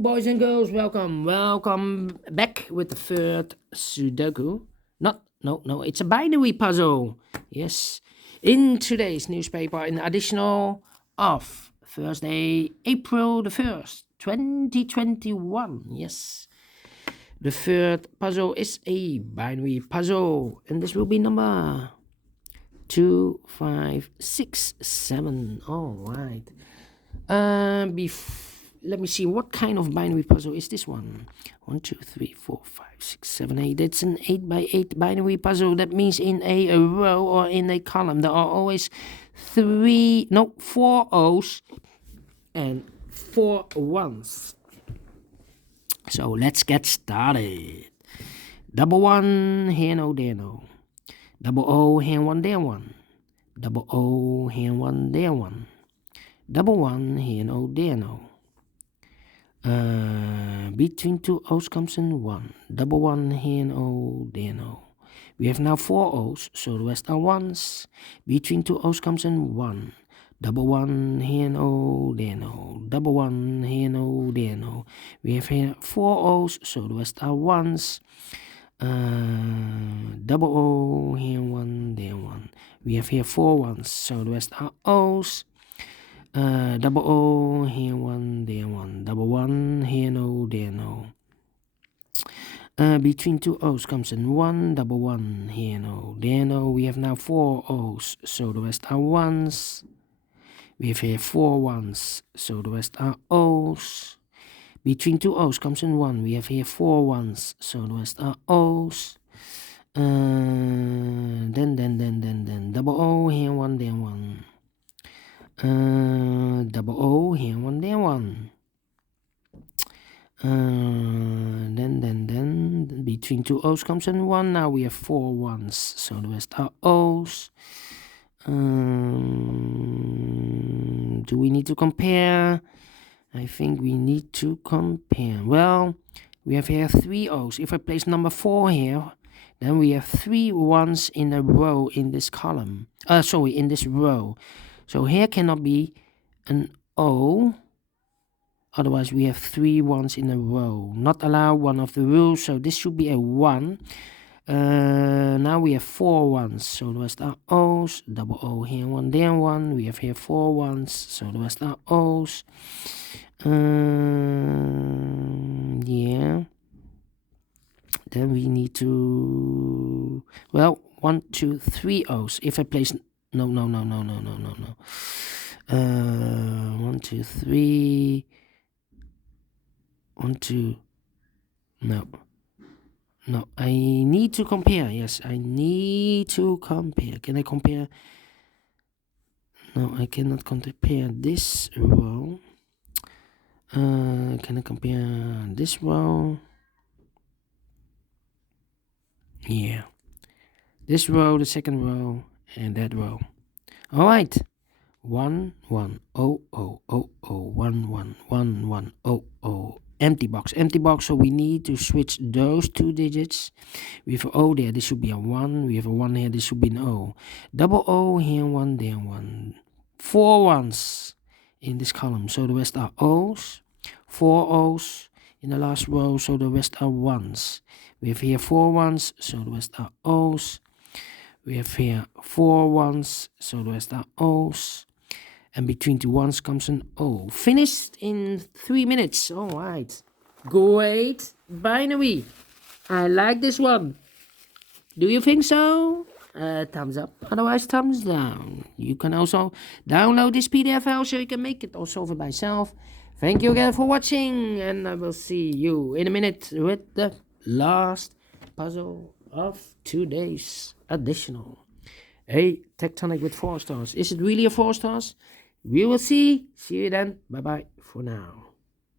boys and girls, welcome back with the third Sudoku. No, it's a binary puzzle. Yes, in today's newspaper, an additional of Thursday, April the 1st, 2021. Yes, the third puzzle is a binary puzzle, and this will be number 2, 5, 6, 7. All right. Let me see, what kind of binary puzzle is this one? 1, 2, 3, 4, 5, 6, 7, 8. It's an 8 by 8 binary puzzle. That means in a row or in a column there are always 4 O's and 4 1s. So let's get started. Double 1, here no, there no. Double O, here 1, there 1. Double O, here 1, there 1. Double 1, here no, there no. Between 2 O's comes in 1. Double 1, here no, there no. We have now 4 O's, so the rest are 1s. Between 2 O's comes in 1. Double 1, here no, there no. Double 1, here no, there no. We have here 4 O's, so the rest are 1s. Double O, here 1, there 1. We have here 4 1s, so the rest are O's. Double O, here 1, there 1. Double 1, here no, there no. Between 2 O's comes in 1. Double 1, here no, there no. We have now 4 O's, so the rest are 1s. We have here 4 1s, so the rest are O's. Between 2 O's comes in 1. We have here 4 1s, so the rest are O's. Then. Double O, here 1, there 1. Double O, here 1, there 1. Then between 2 O's comes in 1. Now we have 4 1s, so the rest are O's. Do we need to compare? I think we need to compare. Well, we have here 3 O's. If I place number 4 here, then we have 3 1s in a row in this column. In this row. So here cannot be an O. Otherwise, we have 3 1s in a row. Not allow one of the rules, so this should be a 1. Now we have 4 1s, so the rest are O's. Double O, here 1, there 1. We have here 4 1s, so the rest are O's. Yeah. Then we need to... Well, 1, 2, 3 O's. If I place... No. 1, 2, 3... 1, 2... No, I need to compare. Yes, I need to compare. Can I compare? No, I cannot compare this row. Can I compare this row? Yeah. This row, the second row, and that row. All right. 1 1 0 0 0 0 1 1 1 1 0 0. Empty box. So we need to switch those 2 digits. We have an O there, this should be a 1. We have a 1 here, this should be an O. Double O, here 1, there 1. 4 1s in this column, so the rest are O's. 4 O's in the last row, so the rest are 1s. We have here 4 1s, so the rest are O's. We have here 4 1s, so the rest are O's. And between 2 1s comes an O. Finished in 3 minutes. All right. Great binary. I like this one. Do you think so? Thumbs up. Otherwise, thumbs down. You can also download this PDF file so you can make it or solve it by yourself. Thank you again for watching. And I will see you in a minute with the last puzzle of today's additional. A tectonic with 4 stars. Is it really a 4 stars? We will see. See you then. Bye-bye for now.